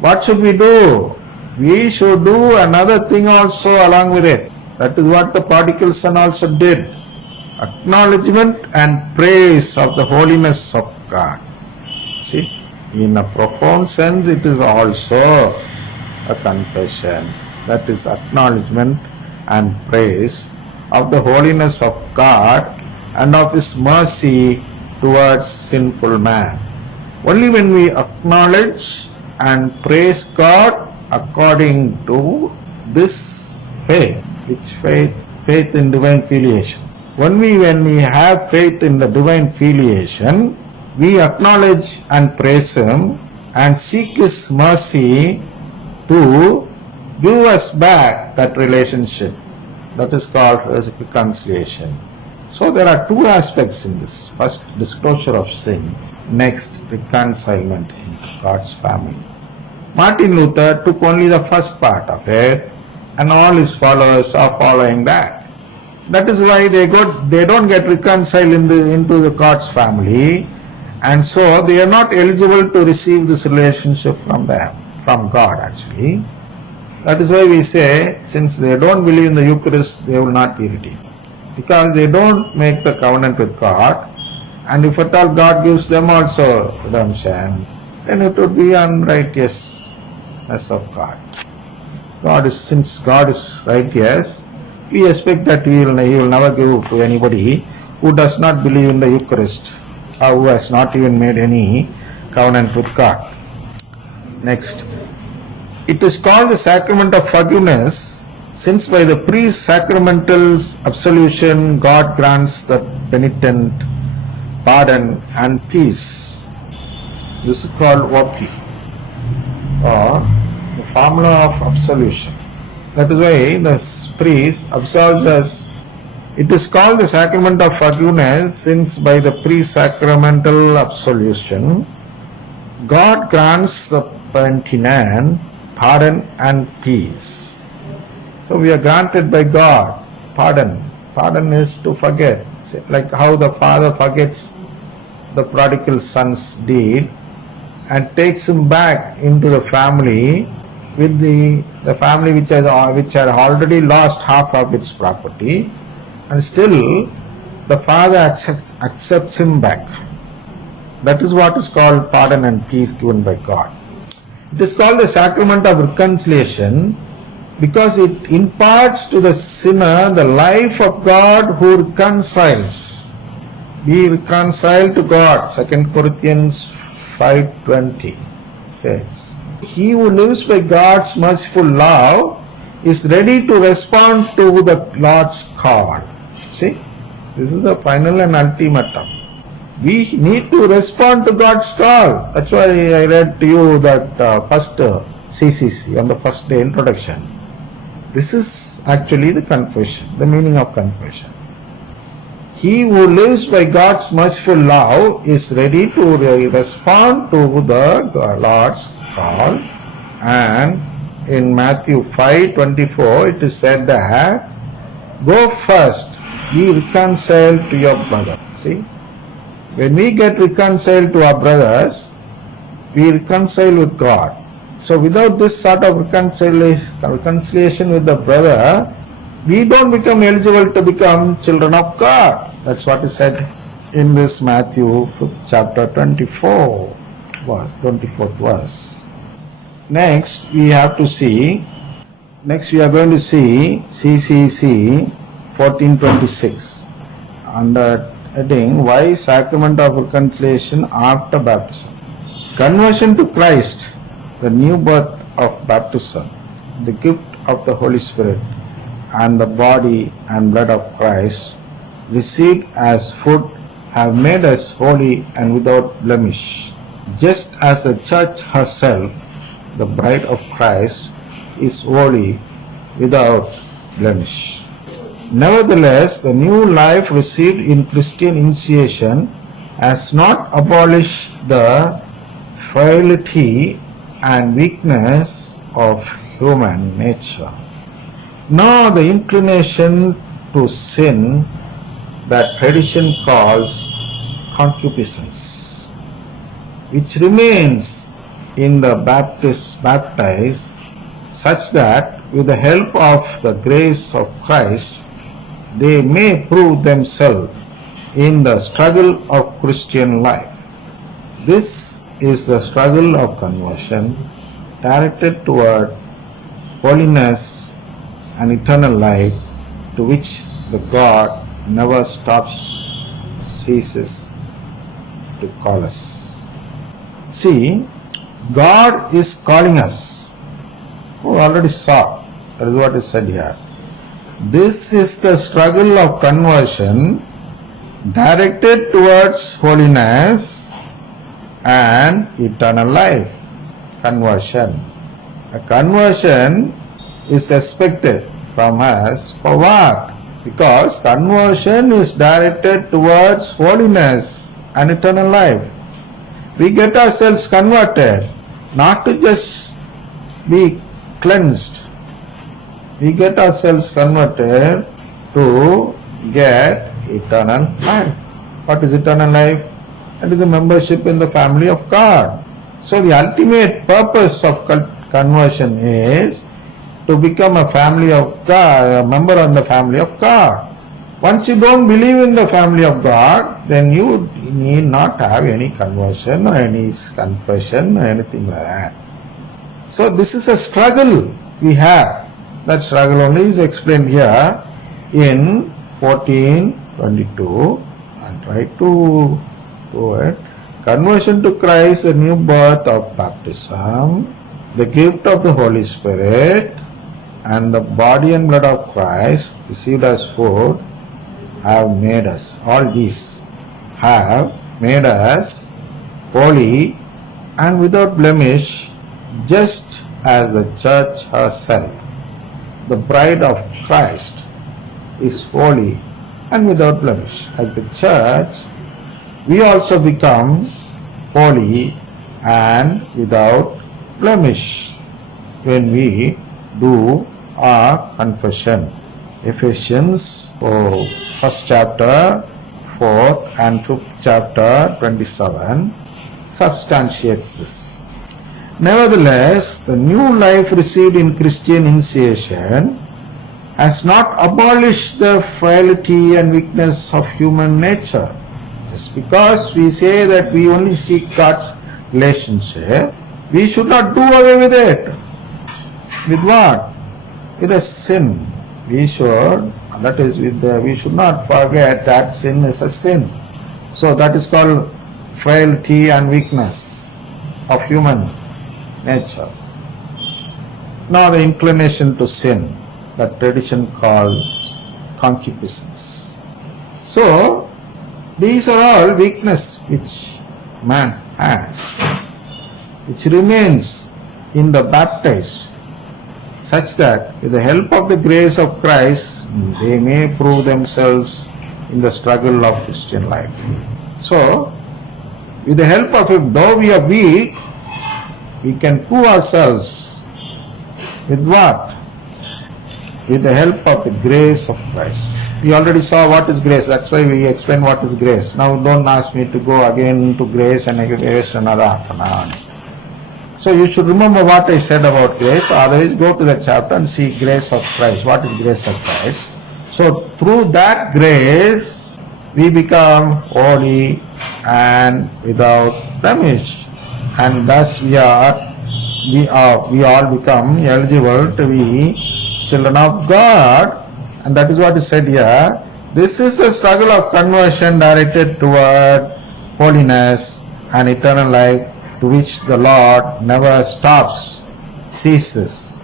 What should we do? We should do another thing also along with it. That is what the prodigal son also did. Acknowledgement and praise of the holiness of God. See, in a profound sense, it is also a confession. That is acknowledgement and praise of the holiness of God and of His mercy towards sinful man. Only when we acknowledge and praise God according to this faith, which faith in divine filiation. Only when we have faith in the divine filiation, we acknowledge and praise Him and seek His mercy to give us back that relationship. That is called reconciliation. So there are two aspects in this. First, disclosure of sin. Next, reconcilement in God's family. Martin Luther took only the first part of it, and all his followers are following that. That is why they don't get reconciled into the God's family, and so they are not eligible to receive this relationship from God actually. That is why we say, since they don't believe in the Eucharist, they will not be redeemed. Because they don't make the covenant with God, and if at all God gives them also redemption, then it would be unrighteousness of God. Since God is righteous, we expect that He will never give to anybody who does not believe in the Eucharist or who has not even made any covenant with God. Next, it is called the sacrament of forgiveness, since by the priest's sacramental absolution God grants the penitent pardon and peace. This is called Vopi, or the formula of absolution. That is why the priest absolves us. It is called the sacrament of forgiveness, since by the priest's sacramental absolution God grants the penitent pardon and peace. So we are granted by God pardon. Pardon is to forget. Like how the father forgets the prodigal son's deed and takes him back into the family with the family which had already lost half of its property, and still the father accepts him back. That is what is called pardon and peace given by God. It is called the sacrament of reconciliation because it imparts to the sinner the life of God who reconciles. Be reconciled to God. 2 Corinthians 5:20 says, he who lives by God's merciful love is ready to respond to the Lord's call. See, this is the final and ultimatum. We need to respond to God's call. That's why I read to you that first CCC on the first day introduction. This is actually the confession, the meaning of confession. He who lives by God's merciful love is ready to respond to the Lord's call. And in Matthew 5:24 it is said that, go first, be reconciled to your brother. See, when we get reconciled to our brothers, we reconcile with God. So without this sort of reconciliation with the brother, we don't become eligible to become children of God. That's what is said in this Matthew chapter 24, 24th verse. Next we are going to see CCC 1426 under heading, why sacrament of reconciliation after baptism. Conversion to Christ, the new birth of baptism, the gift of the Holy Spirit, and the body and blood of Christ received as food have made us holy and without blemish, just as the church herself, the bride of Christ, is holy without blemish. Nevertheless, the new life received in Christian initiation has not abolished the frailty and weakness of human nature, nor the inclination to sin that tradition calls concupiscence, which remains in the baptized, such that with the help of the grace of Christ, they may prove themselves in the struggle of Christian life. This is the struggle of conversion directed toward holiness and eternal life, to which the God never ceases to call us. See, God is calling us. We already saw. That is what is said here. This is the struggle of conversion directed towards holiness and eternal life. Conversion. A conversion is expected from us for what? Because conversion is directed towards holiness and eternal life. We get ourselves converted, not to just be cleansed. We get ourselves converted to get eternal life. What is eternal life? That is the membership in the family of God. So the ultimate purpose of conversion is to become a family of God, a member of the family of God. Once you don't believe in the family of God, then you need not have any conversion or any confession or anything like that. So this is a struggle we have. That struggle only is explained here in 14:22, and try to do it. Conversion to Christ, a new birth of baptism, the gift of the Holy Spirit, and the body and blood of Christ received as food have made us. All these have made us holy and without blemish, just as the church herself, the bride of Christ, is holy and without blemish. Like the church, we also become holy and without blemish when we do our confession. Ephesians 1st chapter 4th and 5th chapter 27 substantiates this. Nevertheless, the new life received in Christian initiation has not abolished the frailty and weakness of human nature. Just because we say that we only seek God's relationship, we should not do away with it. With what? With a sin. We should not forget that sin is a sin. So that is called frailty and weakness of human nature. Now the inclination to sin, that tradition calls concupiscence. So these are all weakness which man has, which remains in the baptized, such that with the help of the grace of Christ, they may prove themselves in the struggle of Christian life. So, with the help of Him, though we are weak, we can prove ourselves with what? With the help of the grace of Christ. We already saw what is grace. That's why we explain what is grace. Now don't ask me to go again to grace and waste another half an hour. So you should remember what I said about grace. Otherwise go to the chapter and see grace of Christ. What is grace of Christ? So through that grace we become holy and without blemish. And thus we all become eligible to be children of God. And that is what is said here. This is the struggle of conversion directed toward holiness and eternal life, to which the Lord never ceases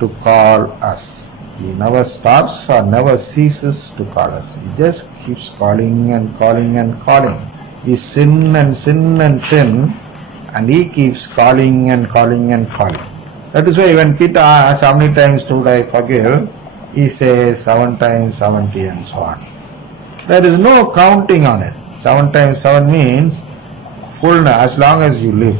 to call us. He never stops or never ceases to call us. He just keeps calling and calling and calling. We sin and sin and sin, and He keeps calling and calling and calling. That is why when Peter asks, how many times do I forgive? He says 7 times 70 and so on. There is no counting on it. 7 times 7 means fullness, as long as you live.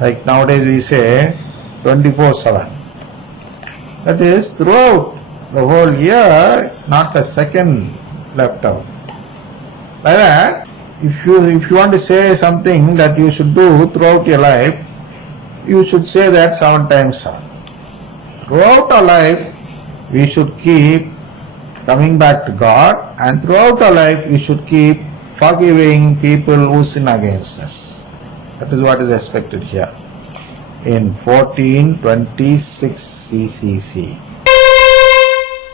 Like nowadays we say 24/7. That is throughout the whole year, not a second left out. Like that, if you want to say something that you should do throughout your life, you should say that 7 times, sir. Throughout our life, we should keep coming back to God, and throughout our life, we should keep forgiving people who sin against us. That is what is expected here in 1426 CCC.